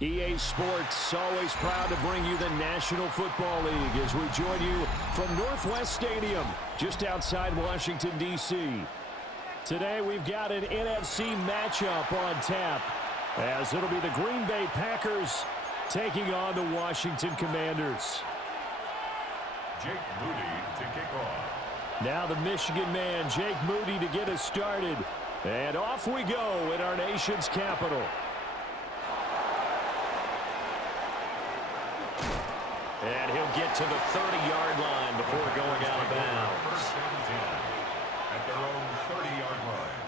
EA Sports, always proud to bring you the National Football League as we join you from Northwest Stadium, just outside Washington, D.C. Today we've got an NFC matchup on tap, as it'll be the Green Bay Packers taking on the Washington Commanders. Jake Moody to kick off. Now the Michigan man, Jake Moody, to get us started. And off we go in our nation's capital. And he'll get to the 30-yard line before going out of bounds. First and 10 at their own 30-yard line.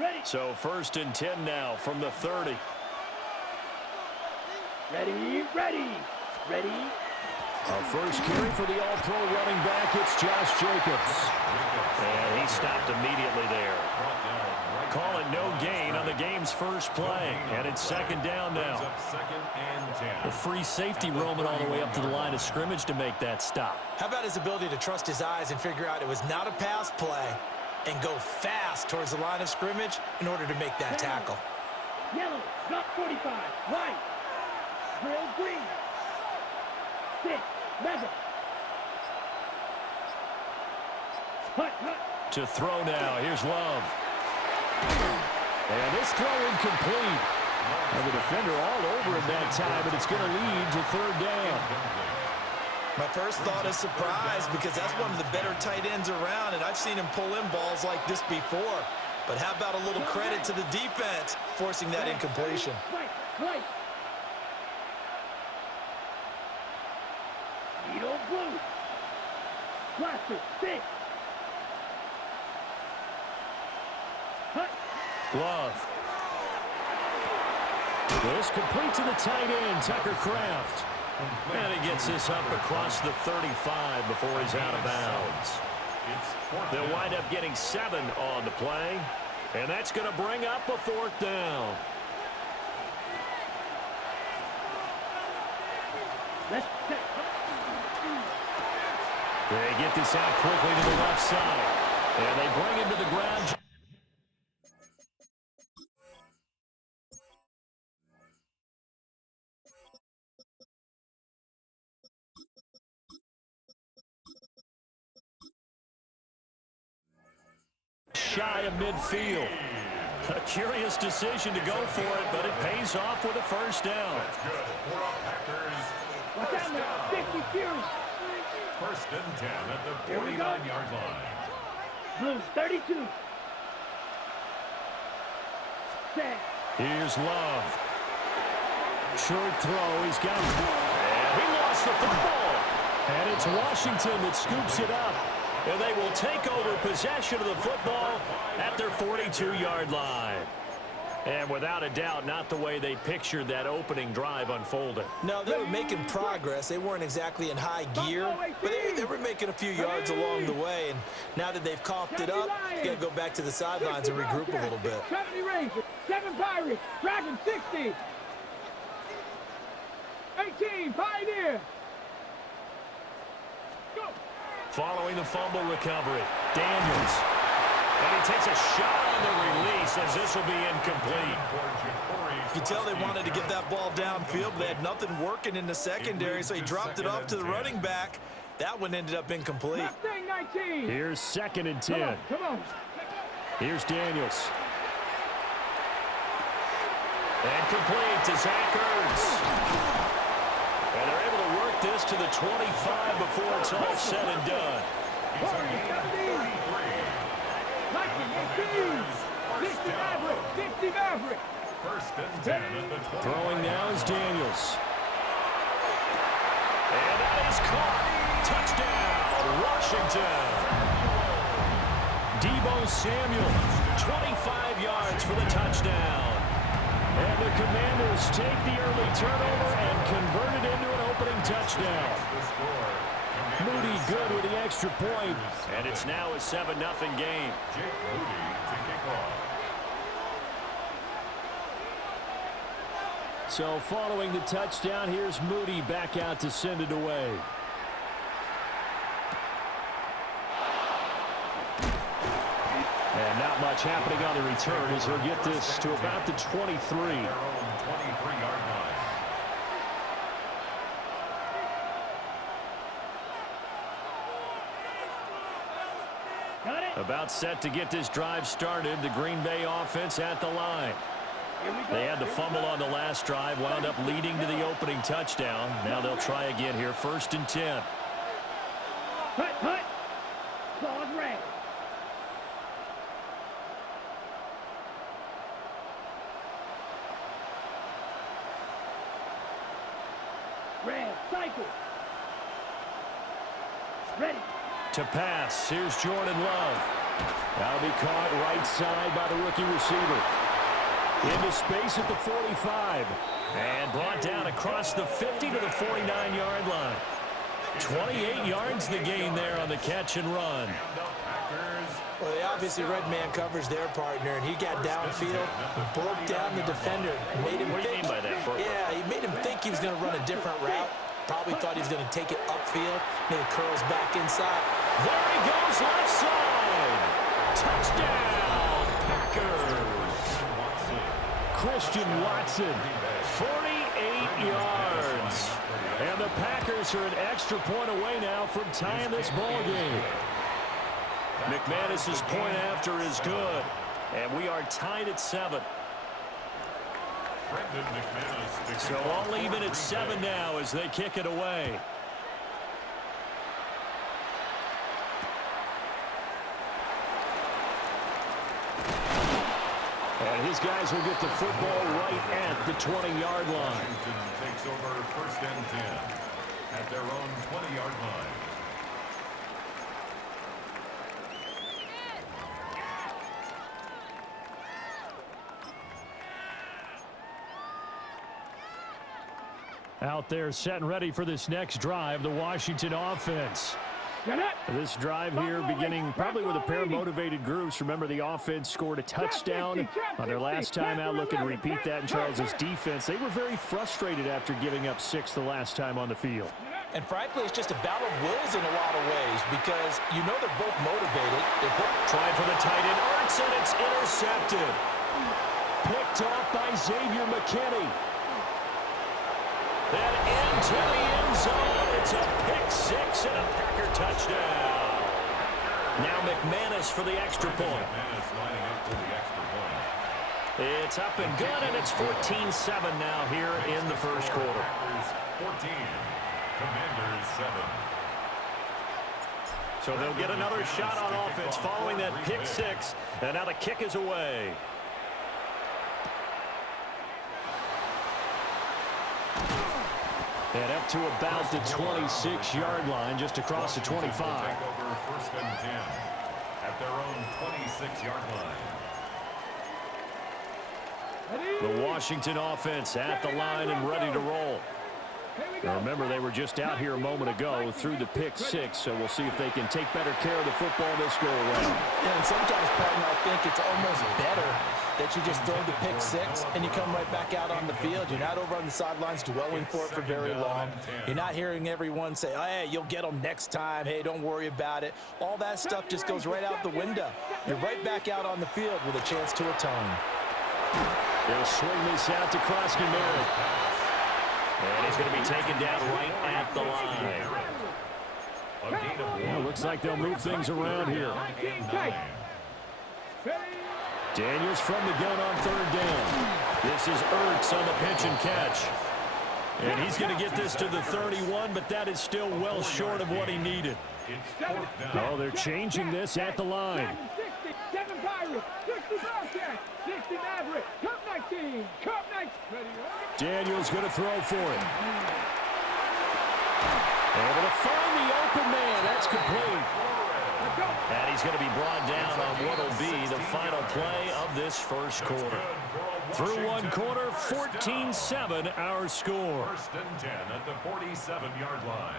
Ready. So first and 10 now from the 30. Ready, ready, ready. A first carry for the all-pro running back, it's Josh Jacobs. And he stopped immediately there. Call it no gain on the game's first play. And it's second down now. The free safety roaming all the way up to the line of scrimmage to make that stop. How about his ability to trust his eyes and figure out it was not a pass play and go fast towards the line of scrimmage in order to make that tackle? Yellow, not 45, white, drill green, 6, leather. Hut, hut. To throw now, here's Love. And this throw incomplete. And the defender all over him that time, but it's going to lead to third down. My first thought is surprise because that's one of the better tight ends around, and I've seen him pull in balls like this before. But how about a little credit to the defense forcing that incompletion? White. Needle blue. Blaster, 6. Hut. Love. This complete to the tight end, Tucker Kraft. And he gets this up across the 35 before he's out of bounds. They'll wind up getting 7 on the play. And that's going to bring up a fourth down. They get this out quickly to the left side. And they bring him to the ground. Shy of midfield. A curious decision to go for it, but it pays off with a first down. That's good for our Packers. Watch out now, 50 Fury. First and 10 at the 49-yard line. Blue, 32. Set. Here's Love. Short throw, he's got it. And he lost the football. And it's Washington that scoops it up. And they will take over possession of the football at their 42-yard line. And without a doubt, not the way they pictured that opening drive unfolding. No, they were making progress. They weren't exactly in high gear, but they were making a few yards along the way. And now that they've coughed it up, you got to go back to the sidelines and regroup a little bit. 70 Rangers, 7 Pirates, Dragon 60. 18 Pioneer. Go. Following the fumble recovery, Daniels. And he takes a shot on the release as this will be incomplete. You can tell they wanted to get that ball downfield, but they had nothing working in the secondary, so he dropped it off to the running back. That one ended up incomplete. Here's second and 10. Come on. Here's Daniels. And complete to Zach Ertz. And they're able to work this to the 25 before it's all said and done. 50 Maverick. First and 10 at the 20. Throwing now is Daniels. And that is caught. Touchdown, Washington. Deebo Samuel, 25 yards for the touchdown. And the Commanders take the early turnover and convert it into an opening touchdown. Moody good with the extra point. And it's now a 7-0 game. Jake Moody to kick off. So following the touchdown, here's Moody back out to send it away. Not much happening on the return as he'll get this to about the 23. Their own 23-yard line. Got it. About set to get this drive started. The Green Bay offense at the line. They had the fumble on the last drive, wound up leading to the opening touchdown. Now they'll try again here, 1st and 10. Hut. Ball is red. Red, cycle. Ready. To pass, here's Jordan Love. That'll be caught right side by the rookie receiver. Into space at the 45. And brought down across the 50 to the 49-yard line. 28 yards the gain there on the catch and run. Well, they obviously read man coverage their partner, and he got downfield, broke down the defender, made him What do you think. mean by that, Bert? Yeah, he made him think he was going to run a different route. Probably thought he was going to take it upfield, then it curls back inside. There he goes, left side. Touchdown, Packers. Christian Watson, 48 yards. And the Packers are an extra point away now from tying this ball game. McManus's point after is good. And we are tied at 7. So all even at 7 now as they kick it away. And his guys will get the football right at the 20-yard line. Washington takes over 1st and 10 at their own 20-yard line. Out there set and ready for this next drive, the Washington offense. This drive here beginning probably with a pair of motivated groups. Remember, the offense scored a touchdown on their last time out. Looking to repeat that in Charles's defense. They were very frustrated after giving up 6 the last time on the field. And frankly, it's just a battle of wills in a lot of ways because you know they're both motivated. They're both trying for the tight end. Ertz, and it's intercepted. Picked off by Xavier McKinney. And into the end zone. It's a pick-6 and a Packer touchdown. Now McManus for the extra point. McManus lining up for the extra point. It's up and good, and it's 14-7 now here in the first quarter. Packers 14, Commanders 7. So they'll get another shot on offense following that pick-6, and now the kick is away. And up to about the 26-yard line, just across the 25. Take over 1st and 10 at their own 26-yard line. The Washington offense at the line and ready to roll. Now remember, they were just out here a moment ago through the pick-6, so we'll see if they can take better care of the football this go-around. Yeah, and sometimes, partner, I think it's almost better that you just throw the pick-6 and you come right back out on the field. You're not over on the sidelines dwelling for it for very long. You're not hearing everyone say, oh, hey, you'll get them next time. Hey, don't worry about it. All that stuff just goes right out the window. You're right back out on the field with a chance to atone. They'll swing this out to Krosky-Merritt. And he's going to be taken down right at the line. Well, looks like they'll move things around here. Daniels from the gun on 3rd down. This is Ertz on the pitch and catch. And he's going to get this to the 31, but that is still well short of what he needed. Oh, they're changing this at the line. 7 Pirates, 60 Bobcats, 60 Maverick, Cup 19, Cup 19. Daniels going to throw for it. Able to find the open man. That's complete. And he's going to be brought down on what will be the final play of this first quarter. Through one quarter, 14-7 our score. 1st and 10 at the 47-yard line.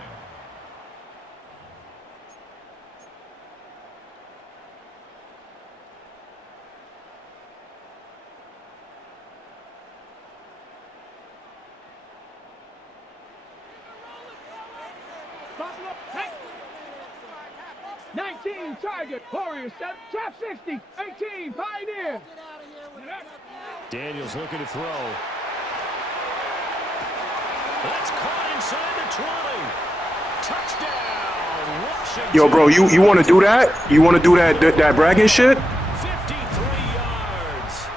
Buffalo, hey! 19. 19, Tiger. Warriors, trap 60. 18, Pioneer. Daniels looking to throw. That's caught inside the 20. Touchdown, Washington. Yo, bro, you want to do that? You want to do that bragging shit? 53 yards.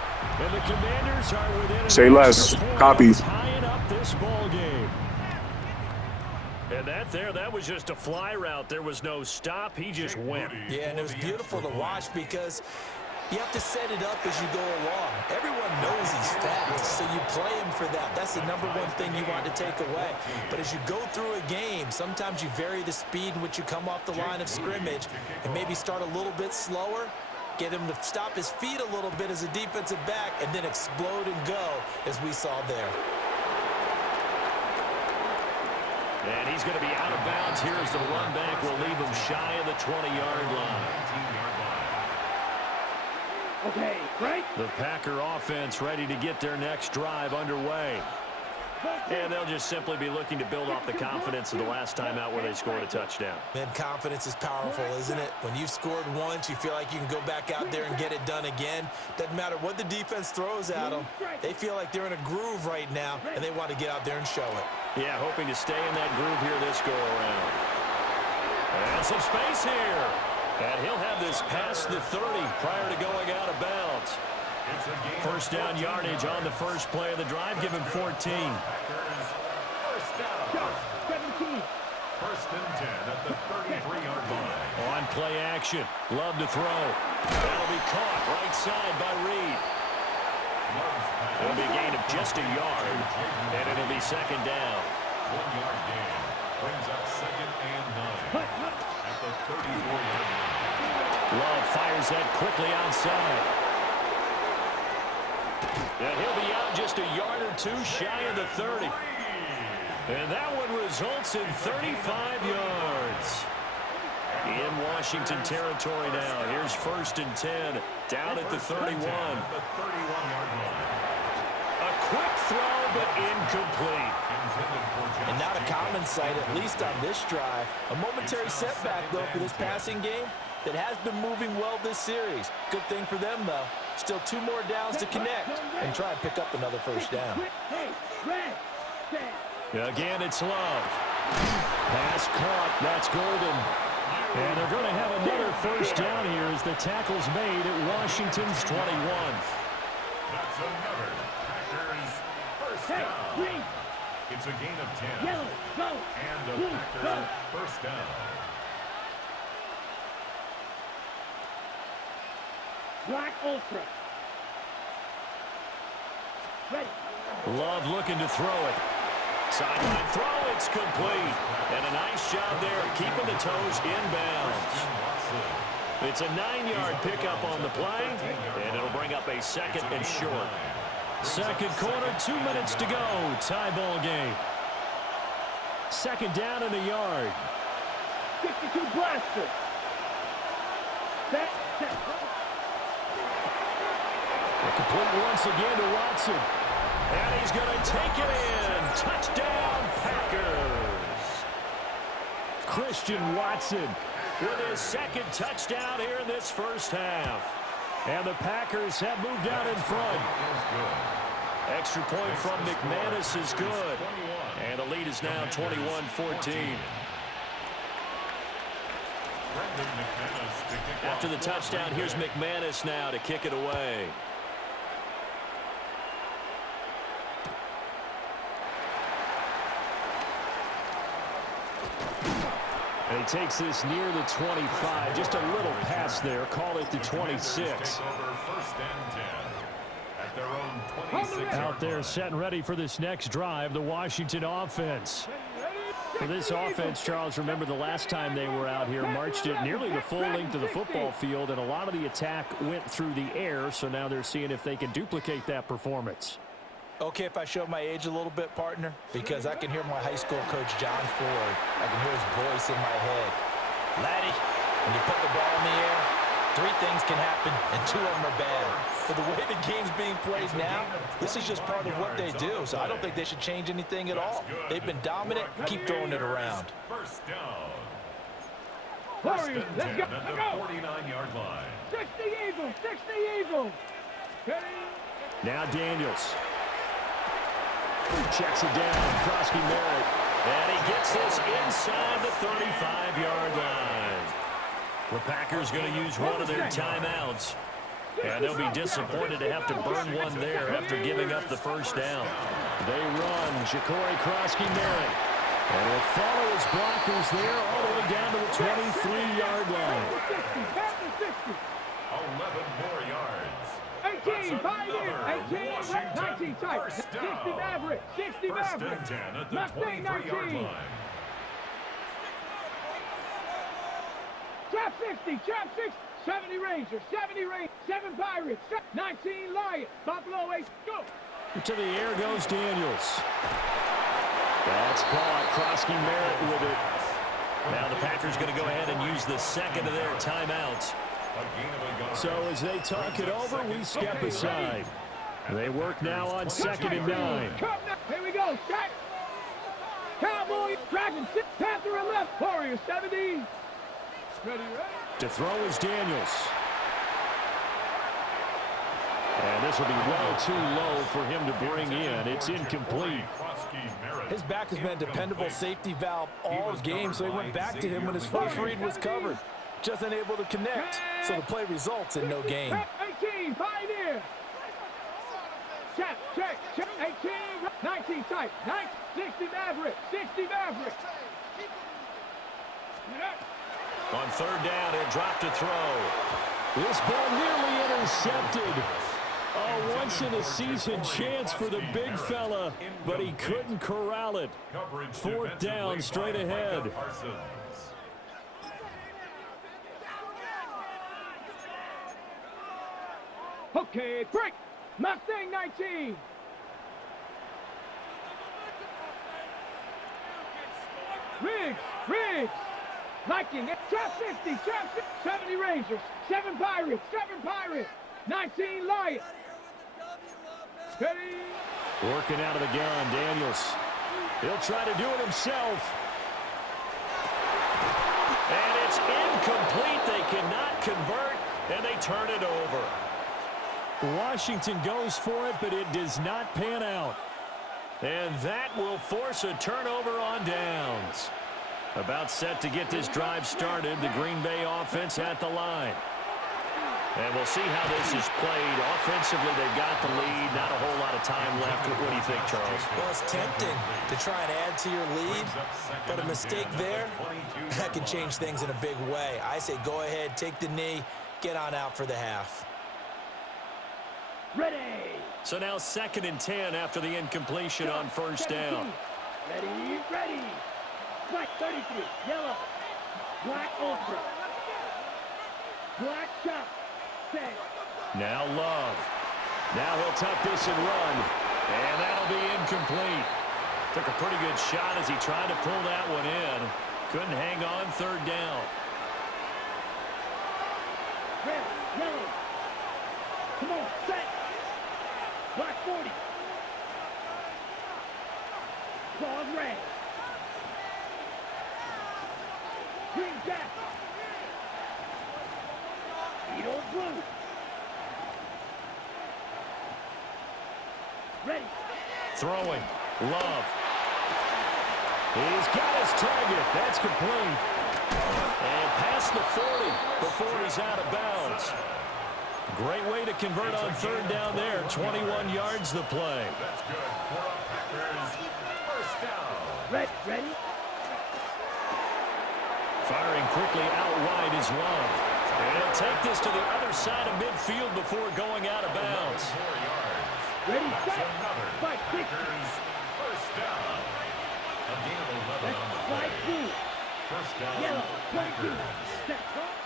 And the Commanders are within Say less. Copy. tying up this ball game. And that was just a fly route. There was no stop. He just went. Yeah, and it was beautiful to watch because you have to set it up as you go along. Everyone knows he's fast, so you play him for that. That's the number one thing you want to take away. But as you go through a game, sometimes you vary the speed in which you come off the line of scrimmage and maybe start a little bit slower, get him to stop his feet a little bit as a defensive back, and then explode and go as we saw there. And he's going to be out of bounds here as the run back will leave him shy of the 20-yard line. Okay, right. The Packer offense ready to get their next drive underway. And they'll just simply be looking to build off the confidence of the last time out where they scored a touchdown. Man, confidence is powerful, isn't it? When you've scored once, you feel like you can go back out there and get it done again. Doesn't matter what the defense throws at them. They feel like they're in a groove right now, and they want to get out there and show it. Yeah, hoping to stay in that groove here this go-around. And some space here. And he'll have this past the 30 prior to going out of bounds. First down yardage on the first play of the drive. Give him 14. First and 10 at the 33-yard line. On play action. Love to throw. That'll be caught right side by Reed. It'll be a gain of just a yard, and it'll be second down. 1 yard gain brings up second and 9 at the 34-yard line. Love fires that quickly outside. And he'll be out just a yard or two shy of the 30. And that one results in 35 yards. In Washington territory now. Here's first and 10 down at the 31. The 31-yard line. A quick throw, but incomplete. And not a common sight, at least on this drive. A momentary setback, though, for this passing game that has been moving well this series. Good thing for them, though. Still 2 more downs to connect and try and pick up another first down. Again, it's Love. Pass caught. That's golden. And they're going to have another first down here as the tackle's made at Washington's 21. That's another Packers first down. It's a gain of 10. And a Packers first down. Black Ultra. Ready. Love looking to throw it. Sideline throw, it's complete. And a nice job there of keeping the toes inbounds. It's a 9-yard pickup on the play, and it'll bring up a second and short. Second quarter, 2 minutes to go. Tie ball game. Second down in the yard. 52 blaster. Set. Complete once again to Watson. And he's going to take it in. Touchdown, Packers. Christian Watson with his second touchdown here in this first half. And the Packers have moved out in front. Extra point from McManus is good. And the lead is now 21-14. After the touchdown, here's McManus now to kick it away. And he takes this near the 25. Just a little pass there. Call it the 26. Out there set and ready for this next drive, the Washington offense. For this offense, Charles, remember the last time they were out here, marched it nearly the full length of the football field, and a lot of the attack went through the air, so now they're seeing if they can duplicate that performance. Okay, if I show my age a little bit, partner, because I can hear my high school coach, John Ford. I can hear his voice in my head. Laddie, when you put the ball in the air, 3 things can happen, and 2 of them are bad. For the way the game's being played now, this is just part of what they do, so I don't think they should change anything at all. They've been dominant. Keep throwing it around. First down. Warriors, let's go. At the 49-yard line. 60 Eagles, 60 Eagles. Now Daniels. Checks it down. Krosky Merritt. And he gets this inside the 35-yard line. The Packers going to use one of their timeouts. And they'll be disappointed to have to burn one there after giving up the first down. They run. Ja'Cory Krosky Merritt. And will follow his blockers there all the way down to the 23-yard line. 11 more yards. 18, 5 in, 18, 19 tight, 60 Maverick, 60 First Maverick, and 10 at the Mustang 23-yard 19, line. trap 60, 70 Rangers, 70 Rangers, 7 Pirates, 19 Lions, Buffalo 8, go! To the air goes Daniels. That's caught. Krosky Merritt with it. Now the Packers going to go ahead and use the second of their timeouts. So as they talk it over, we step aside. They work now on 2nd and 9. Here we go. Set. Cowboys, Dragons, Panther and left. Warriors 70. Ready. To throw is Daniels. And this will be well too low for him to bring in. It's incomplete. His back has been a dependable safety valve all game, so he went back to him when his first read was covered. Just unable to connect, so the play results in no gain. 18, 5 in. Check, 18, 19 tight, 60 Maverick, 60 Maverick. On 3rd down, he'll drop to throw. This ball nearly intercepted. A once-in-a-season chance for the big fella, but he couldn't corral it. 4th down, straight ahead. Okay, break. Mustang 19. Riggs. Viking, trap 50, 70 Rangers, 7 Pirates, 19 Lions. Ready. Working out of the gun, Daniels. He'll try to do it himself. And it's incomplete. They cannot convert, and they turn it over. Washington goes for it, but it does not pan out. And that will force a turnover on downs. About set to get this drive started, the Green Bay offense at the line. And we'll see how this is played. Offensively, they've got the lead. Not a whole lot of time left. What do you think, Charles? Well, it's tempting to try and add to your lead, but a mistake there, that can change things in a big way. I say go ahead, take the knee, get on out for the half. Ready. So now 2nd and 10 after the incompletion on 1st down. Ready. Black 33, yellow, black ultra, black chop, set. Now Love. Now he'll tuck this and run. And that'll be incomplete. Took a pretty good shot as he tried to pull that one in. Couldn't hang on 3rd down. Red, yellow. Come on, set. Black 40. Claws red. Green jack. Beetle blue. Ready. Throwing. Love. He's got his target. That's complete. And past the 40 before he's out of bounds. Great way to convert on 3rd down there. 21 yards the play. That's good for a Packers first down. Ready. Firing quickly out wide is Love. And he'll take this to the other side of midfield before going out of bounds. 4 yards. Ready, That's set. another Fight, kick. Packers first down. A gain of 11 on the Black play. blue. First down, Yellow. Packers. Set.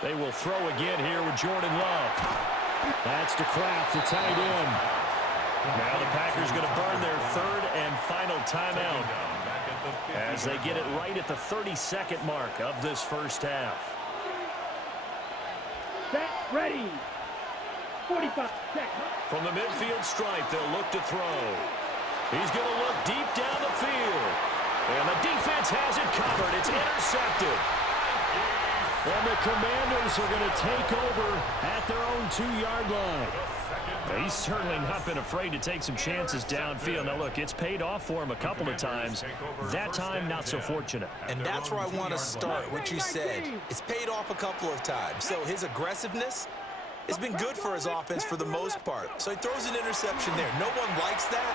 They will throw again here with Jordan Love. That's to Kraft, the tight end. Now the Packers going to burn their 3rd and final timeout as they get it right at the 32nd mark of this first half. Set. Ready. 45. Set. From the midfield stripe, they'll look to throw. He's going to look deep down the field. And the defense has it covered. It's intercepted. And the Commanders are going to take over at their own 2-yard line. He's certainly not been afraid to take some chances downfield. Now, look, it's paid off for him a couple of times. That time, not so fortunate. And that's where I want to start, what you said. It's paid off a couple of times. So his aggressiveness has been good for his offense for the most part. So he throws an interception there. No one likes that,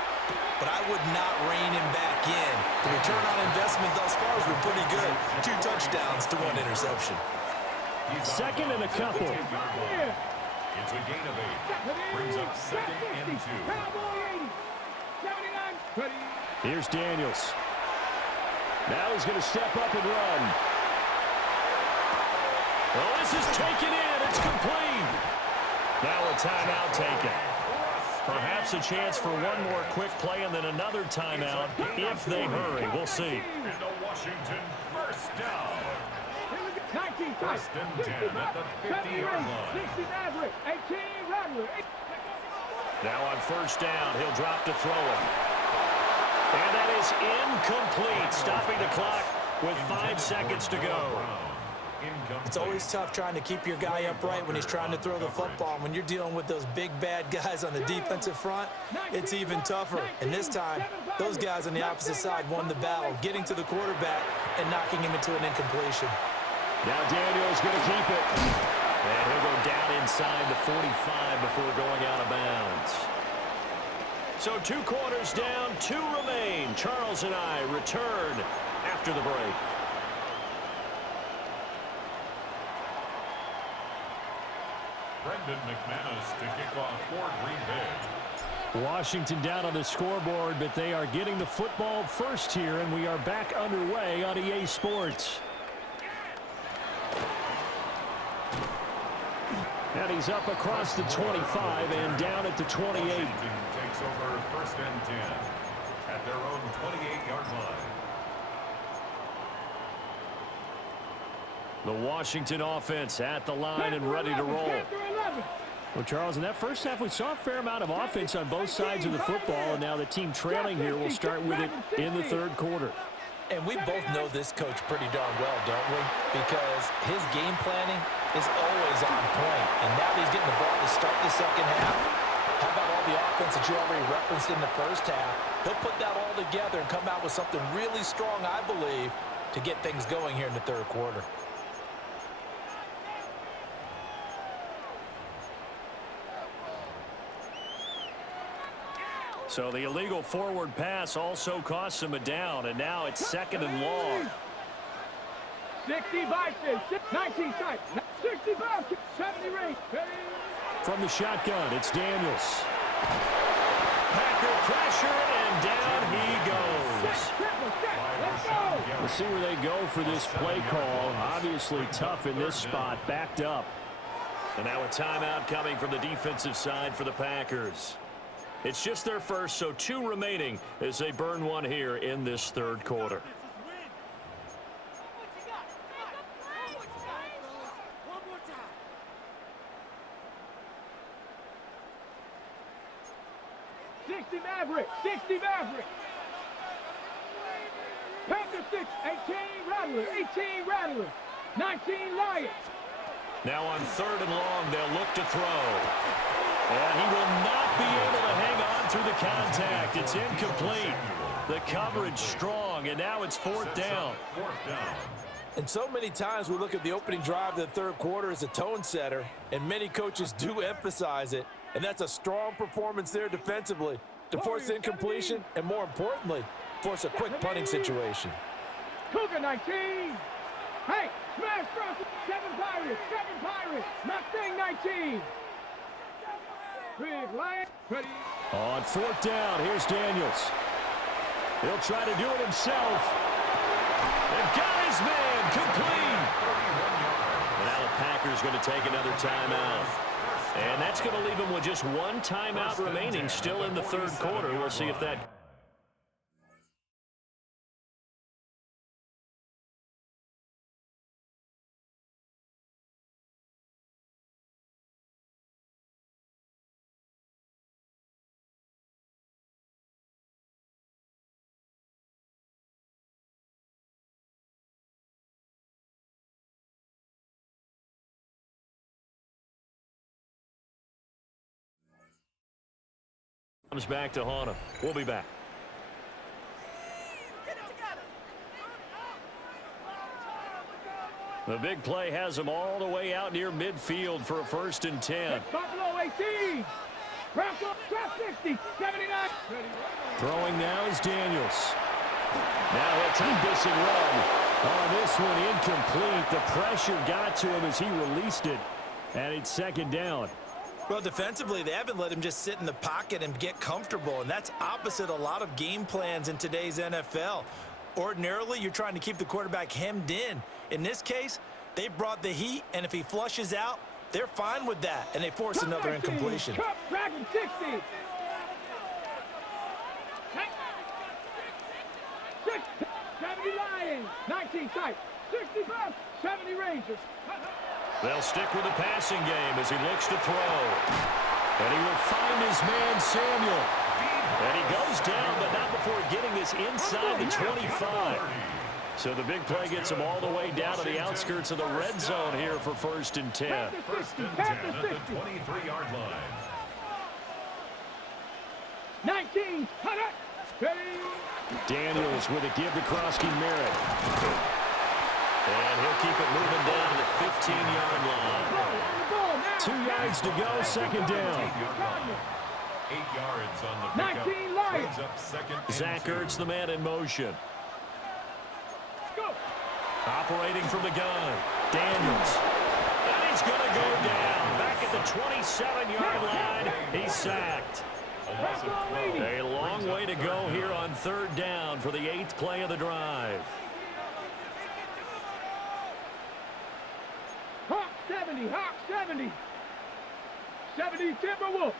but I would not rein him back in. The return on investment thus far has been pretty good. 2 touchdowns to 1 interception. Second and a couple. It's a gain of 8. Brings up 2nd and 2. Here's Daniels. Now he's going to step up and run. Well, this is taken in. It's complete. Now a timeout taken. Perhaps a chance for one more quick play and then another timeout if they hurry. We'll see. And the Washington first down. 19, First and 10 at the 50-yard line. 18, now on first down, he'll drop to throw it. And that is incomplete, stopping the clock with 5 seconds to go. It's always tough trying to keep your guy upright when he's trying to throw the football. When you're dealing with those big, bad guys on the defensive front, it's even tougher. And this time, those guys on the opposite side won the battle, getting to the quarterback and knocking him into an incompletion. Now Daniel's going to keep it. And he'll go down inside the 45 before going out of bounds. So 2 quarters down, 2 remain. Charles and I return after the break. Brendan McManus to kick off for Green Bay. Washington down on the scoreboard, but they are getting the football first here, and we are back underway on EA Sports. And he's up across the 25 and down at the 28. Washington takes over first and 10 at their own 28-yard line. The Washington offense at the line and ready to roll. Well, Charles, in that first half, we saw a fair amount of offense on both sides of the football, and now the team trailing here will start with it in the third quarter. And we both know this coach pretty darn well, don't we? Because his game planning is always on point. And now that he's getting the ball to start the second half, how about all the offense that you already referenced in the first half? He'll put that all together and come out with something really strong, I believe, to get things going here in the third quarter. So the illegal forward pass also costs him a down, and now it's 2nd and long. 60 Vikings, 19 sight, 65, 70 range. From the shotgun, it's Daniels. Packer pressure, and down he goes. Let's go. We'll see where they go for this play call. Obviously tough in this spot, backed up. And now a timeout coming from the defensive side for the Packers. It's just their first, so 2 remaining as they burn one here in this third quarter. Maverick, 60 Maverick. Panther 6, 18 Rattler, 18 Rattler, 19 Lions. Now on 3rd and long, they'll look to throw. And he will not be able to hang on through the contact. It's incomplete. The coverage strong, and now it's 4th down. And so many times we look at the opening drive of the third quarter as a tone setter, and many coaches do emphasize it. And that's a strong performance there defensively to force incompletion and, more importantly, force a quick punting situation. Cougar 19. Hey, smash cross, 7 Pirates, Mustang 19. Big Lion, ready. On 4th down, here's Daniels. He'll try to do it himself. And got his man complete. And now the Packers going to take another timeout. And that's going to leave him with just 1 timeout remaining still in the third quarter. We'll see if that Comes back to haunt him. We'll be back. The big play has him all the way out near midfield for a 1st and 10. Buffalo 18. Bronco, 60, 79. Throwing now is Daniels. Now he'll take this and run. Oh, this one incomplete. The pressure got to him as he released it. And it's 2nd down. Well, defensively, they haven't let him just sit in the pocket and get comfortable, and that's opposite a lot of game plans in today's NFL. Ordinarily, you're trying to keep the quarterback hemmed in. In this case, they brought the heat, and if he flushes out, they're fine with that, and they force another incompletion. Cup, Dragon 60. 70 Lions, 19 tight, 60 Bucks, 70 Rangers. They'll stick with the passing game as he looks to throw. And he will find his man, Samuel. And he goes down, but not before getting this inside the 25. So the big play gets him all the way down to the outskirts of the red zone here for 1st and 10. 1st and 10 at the 23-yard line. 19, 100. Daniels with a give to Krosky-Merritt. And he'll keep it moving down to the 15-yard line. 2 yards to go, 2nd down. 8 yards on the pickup. 19 Lions. Up 2nd and Zach 2. Ertz, the man in motion. Go. Operating from the gun. Daniels. And he's going to go down. Back at the 27-yard line. He's sacked. A long way to go here on 3rd down for the 8th play of the drive. Hawk 70, Hawk 70. 70 Timberwolves.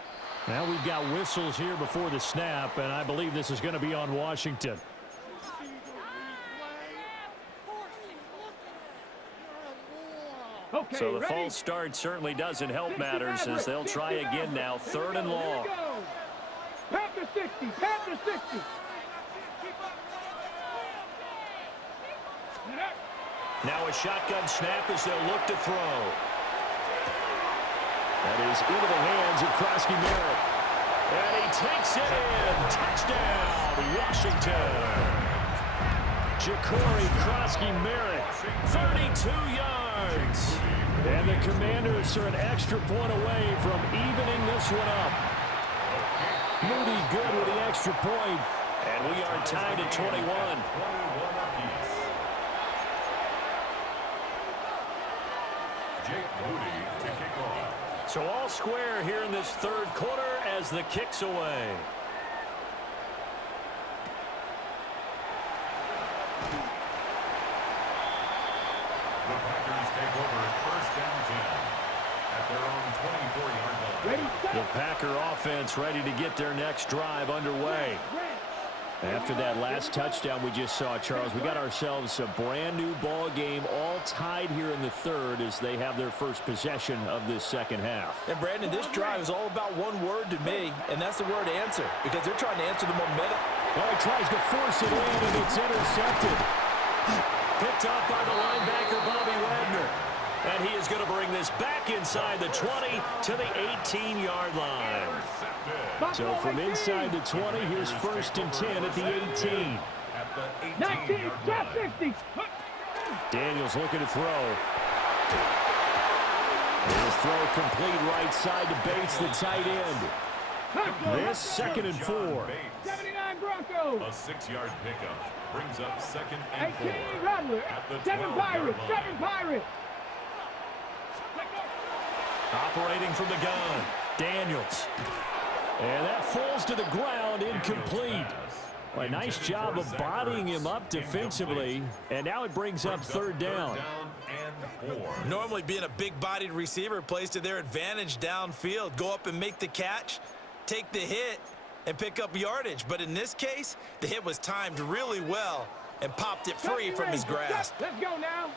Now we've got whistles here before the snap, and I believe this is going to be on Washington. Okay, So the ready? false start certainly doesn't help matters as they'll try again now. 3rd and long. Panther 60, Panther 60. Now a shotgun snap as they'll look to throw. That is into the hands of Krosky-Merritt. And he takes it in. Touchdown, Washington. Ja'Cory Krosky-Merritt, 32 yards. And the Commanders are an extra point away from evening this one up. Moody good with the extra point. And we are tied at 21. Jake Moody to kick off. So all square here in this 3rd quarter as the kick's away. The Packers take over 1st and 10 at their own 24-yard line. Ready, The set. Packer offense ready to get their next drive underway. After that last touchdown we just saw, Charles, we got ourselves a brand new ball game, all tied here in the 3rd as they have their first possession of this 2nd half. And, Brandon, this drive is all about one word to me, and that's the word answer, because they're trying to answer the momentum. Well, he tries to force it in, and it's intercepted. Picked up by the linebacker, Bobby Wagner. And he is going to bring this back inside the 20 to the 18-yard line. So from inside the 20, here's 1st and 10 at the 18. At the 19, 18-yard line. 60. Daniels looking to throw. His throw complete right side to Bates, the tight end. This 2nd and 4. 79 Broncos. A 6-yard pickup brings up 2nd and 4. 18 Rattler. At the 7 12-yard Pirates. line. 7 Pirates. Operating from the gun, Daniels. And that falls to the ground, incomplete. Well, a nice job of bodying him up defensively. And now it brings up 3rd down. And 4. Normally being a big-bodied receiver plays to their advantage downfield. Go up and make the catch, take the hit, and pick up yardage. But in this case, the hit was timed really well and popped it free from his grasp. Let's go now.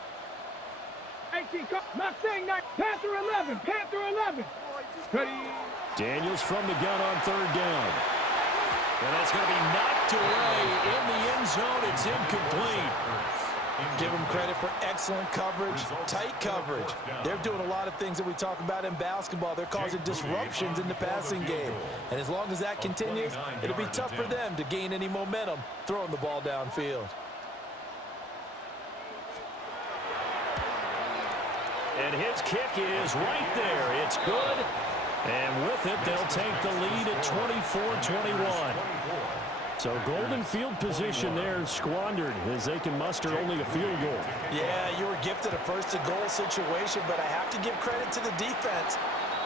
18, Mustang 9, Panther 11, Panther 11. Ready. Daniels from the gun on 3rd down. And that's going to be knocked away in the end zone. It's incomplete. Give them credit for excellent coverage, tight coverage. They're doing a lot of things that we talk about in basketball. They're causing disruptions in the passing game. And as long as that continues, it'll be tough for them to gain any momentum throwing the ball downfield. And his kick is right there. It's good. And with it, they'll take the lead at 24-21. So golden field position there squandered as they can muster only a field goal. Yeah, you were gifted a first-and-goal situation, but I have to give credit to the defense.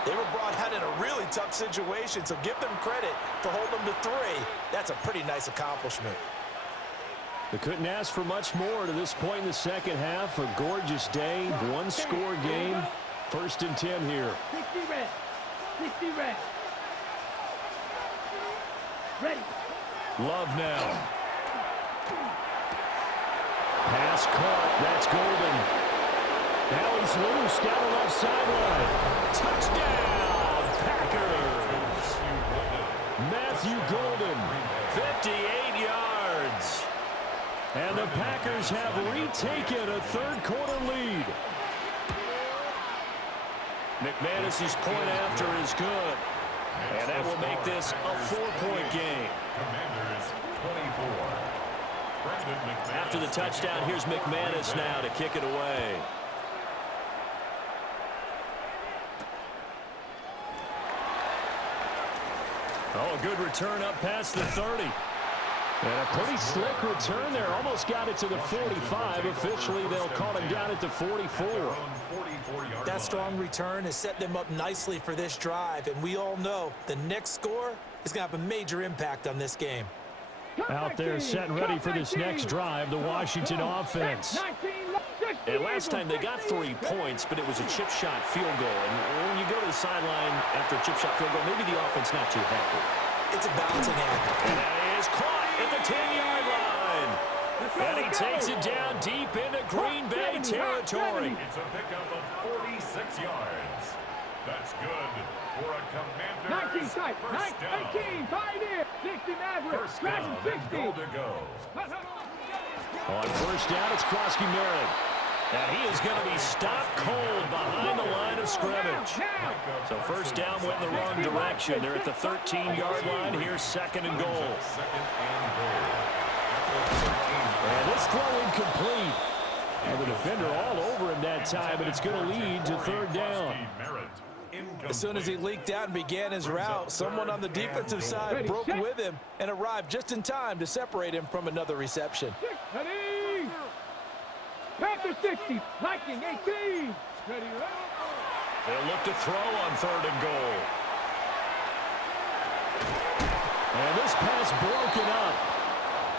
They were brought out in a really tough situation, so give them credit for holding them to 3. That's a pretty nice accomplishment. They couldn't ask for much more to this point in the second half. A gorgeous day, one-score game. 1st and 10 here. 60 red. 60 red. Ready. Love now. Pass caught. That's Golden. Now he's loose down the left sideline. Touchdown, Packers. Matthew Golden, 58 yards. And the Packers have retaken a third-quarter lead. McManus's point after is good. And that will make this a 4-point game. Commanders 24. After the touchdown, here's McManus now to kick it away. Oh, a good return up past the 30. And a pretty slick return there. Almost got it to the 45. Officially, they'll call him down at the 44. That strong return has set them up nicely for this drive, and we all know the next score is going to have a major impact on this game. Out there set and ready for this next drive, the Washington offense. And last time they got 3 points, but it was a chip shot field goal. And when you go to the sideline after a chip shot field goal, maybe the offense not too happy. It's a balancing act. And that is caught at the 10-yard line. And he takes it down deep into Green Bay territory. It's a pickup of 46 yards. That's good for a Commander. 19 tight. 19 tight in. 60 Maverick. First down, 60. goal to go. On first down, it's Krosky Merritt. And he is going to be stopped cold behind the line of scrimmage. So first down went in the wrong direction. They're at the 13-yard line. Here's 2nd and goal. And this throw incomplete. And the defender all over him that time, but it's going to lead to 3rd down. As soon as he leaked out and began his route, someone on the defensive side broke with him and arrived just in time to separate him from another reception. Ready. Panther 60. Viking 18. Ready. They'll look to throw on 3rd and goal. And this pass broken up.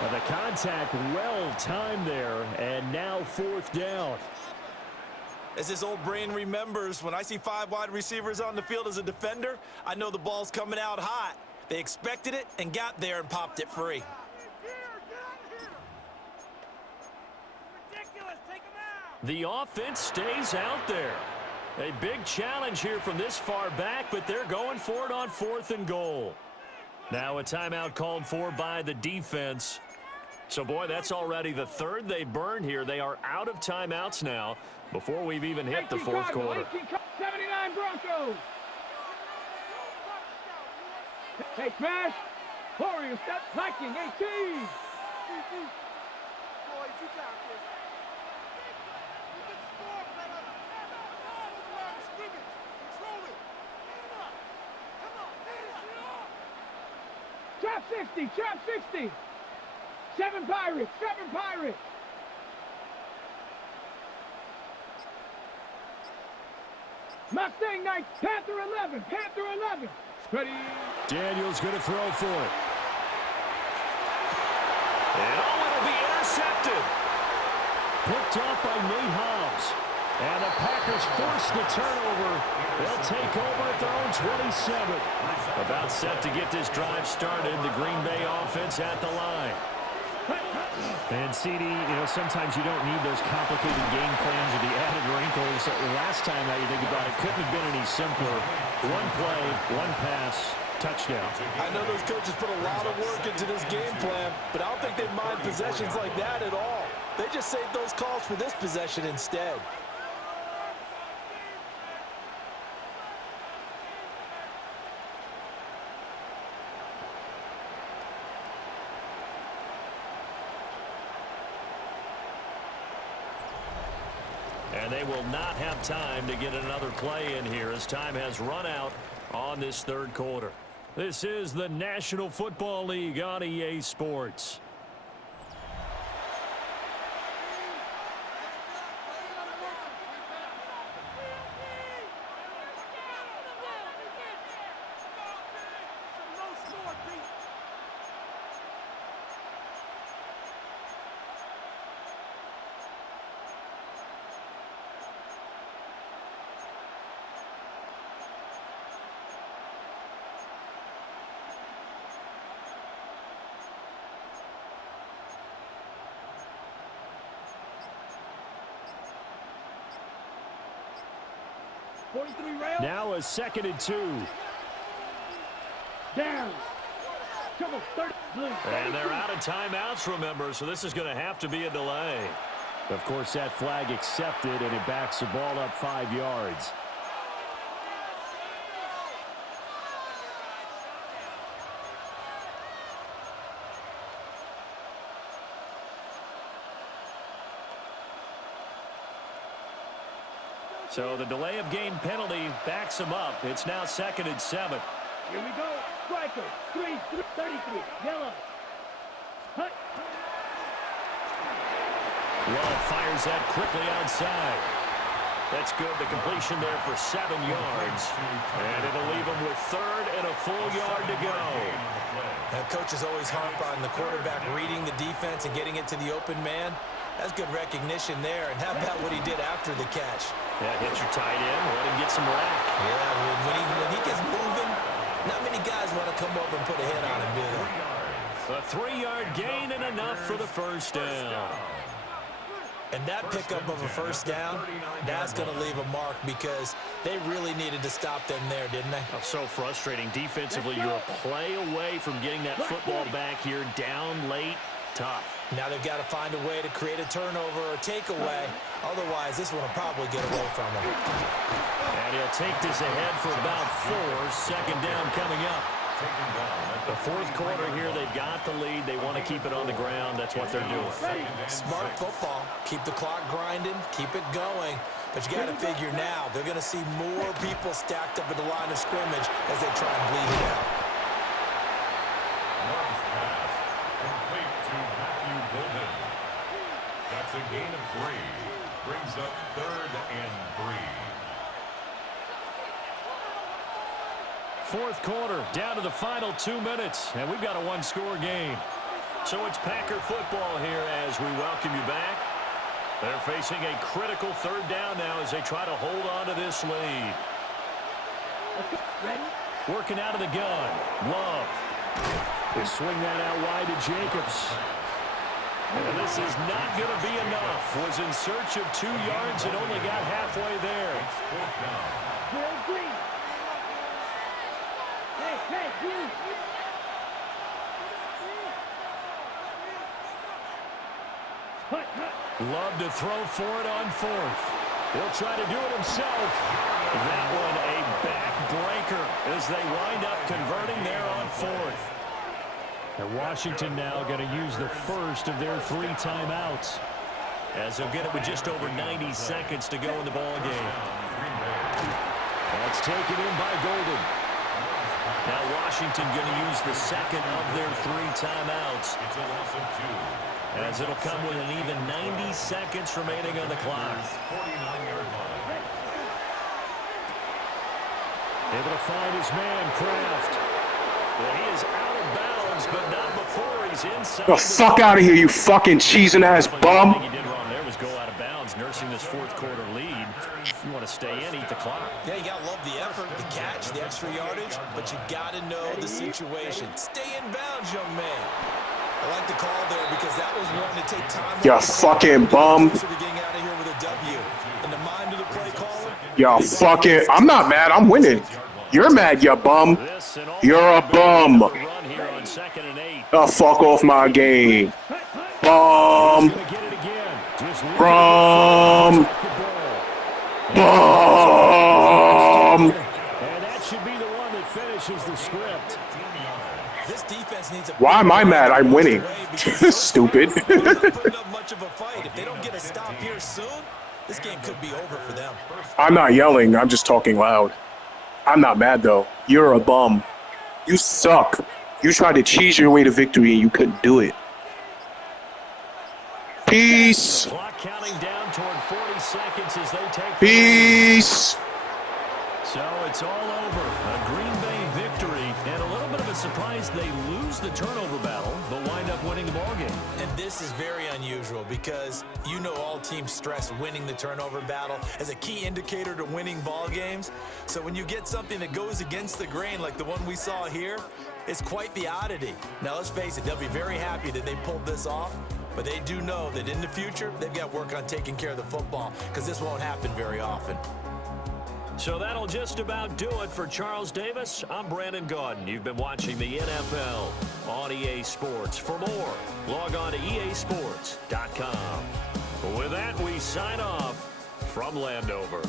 But the contact well timed there, and now 4th down. As his old brain remembers, when I see 5 wide receivers on the field as a defender, I know the ball's coming out hot. They expected it and got there and popped it free. The offense stays out there. A big challenge here from this far back, but they're going for it on 4th and goal. Now a timeout called for by the defense. So, boy, that's already the 3rd they burned here. They are out of timeouts now before we've even hit the 4th quarter. 79 Broncos. Hey, Smash. Warriors, step. Viking 18. Trap 60, trap 60. 7 Pirates, 7 Pirates. Mustang 9, Panther 11, Panther 11. Ready. Daniel's going to throw for it. And it'll be intercepted. Picked off by Nate Hobbs. And the Packers force the turnover. They'll take over at their own 27. About set to get this drive started. The Green Bay offense at the line. And, CD, sometimes you don't need those complicated game plans or the added wrinkles. Last time that you think about it, couldn't have been any simpler. 1 play, 1 pass, touchdown. I know those coaches put a lot of work into this game plan, but I don't think they mind possessions like that at all. They just saved those calls for this possession instead. And they will not have time to get another play in here as time has run out on this third quarter. This is the National Football League on EA Sports. Now a 2nd and 2. Down. And they're out of timeouts, remember, so this is going to have to be a delay. Of course, that flag accepted, and it backs the ball up 5 yards. So the delay of game penalty backs him up. It's now 2nd and 7. Here we go. Striker. 33. Yellow. Hut. Love fires that quickly outside. That's good. The completion there for 7 yards. And it'll leave him with 3rd and a full yard to go. Now, coaches always harp on the quarterback reading the defense and getting it to the open man. That's good recognition there. And how about what he did after the catch? Yeah, hit your tight end. Let him get some rack. Yeah, when he gets moving, not many guys want to come over and put a hit on him, do they? A 3-yard gain and enough for the first down. And that pickup of a first down, that's going to leave a mark because they really needed to stop them there, didn't they? Oh, so frustrating. Defensively, you're a play away from getting that football back here down late. Tough. Now they've got to find a way to create a turnover or takeaway. Otherwise, this one will probably get away from them. And he'll take this ahead for about 4. 2nd down coming up. The 4th quarter here, they've got the lead. They want to keep it on the ground. That's what they're doing. Smart football. Keep the clock grinding. Keep it going. But you got to figure now, they're going to see more people stacked up at the line of scrimmage as they try and bleed it out. That's a gain of 3. Brings up 3rd and 3. 4th quarter, down to the final 2 minutes, and we've got a 1-score game. So it's Packer football here as we welcome you back. They're facing a critical 3rd down now as they try to hold on to this lead. Ready? Working out of the gun. Love. They swing that out wide to Jacobs. And this is not going to be enough. Was in search of 2 yards and only got halfway there. Hey, green. Love to throw for it on 4th. He'll try to do it himself. That one a backbreaker as they wind up converting there on 4th. And Washington now going to use the first of their 3 timeouts. As they'll get it with just over 90 seconds to go in the ball game. That's taken in by Golden. Now Washington going to use the 2nd of their 3 timeouts. It's a loss of 2. As it'll come with an even 90 seconds remaining on the clock. 49-yard line. Able to find his man, Kraft. Well, he is out of bounds, but not before he's inside. The fuck out of here, you fucking cheesing ass bum. What he did wrong there was go out of bounds, nursing this 4th quarter lead. You want to stay in, eat the clock. Yeah, you got to love the effort, the catch, the extra yardage, but you got to know the situation. Stay in bounds, young man. I like the call there because that was one to take time. You fucking bum. Closer to getting out of here with a W. In the mind of the play caller. You fucking. I'm not mad. I'm winning. You're mad, you bum. You're a bum. Run here on 2nd and 8. The fuck off my game. Bum. Get it again. And that should be the one that finishes the script. This defense needs a Why am I mad? I'm winning. Stupid. putting up much of a fight. If they don't get a stop here soon, this game could be over for them. I'm not yelling. I'm just talking loud. I'm not mad, though. You're a bum. You suck. You tried to cheese your way to victory, and you couldn't do it. Peace. Clock counting down toward 40 seconds as they take. Peace. So it's all over. A Green Bay victory, and a little bit of a surprise they lose the turnover battle, but wind up winning the ballgame. And this is very unusual because you know all teams stress winning the turnover battle as a key indicator to winning ball games. So when you get something that goes against the grain like the one we saw here, it's quite the oddity. Now let's face it, they'll be very happy that they pulled this off, but they do know that in the future they've got work on taking care of the football because this won't happen very often. So that'll just about do it for Charles Davis. I'm Brandon Gaudin. You've been watching the NFL on EA Sports. For more, log on to easports.com. With that, we sign off from Landover.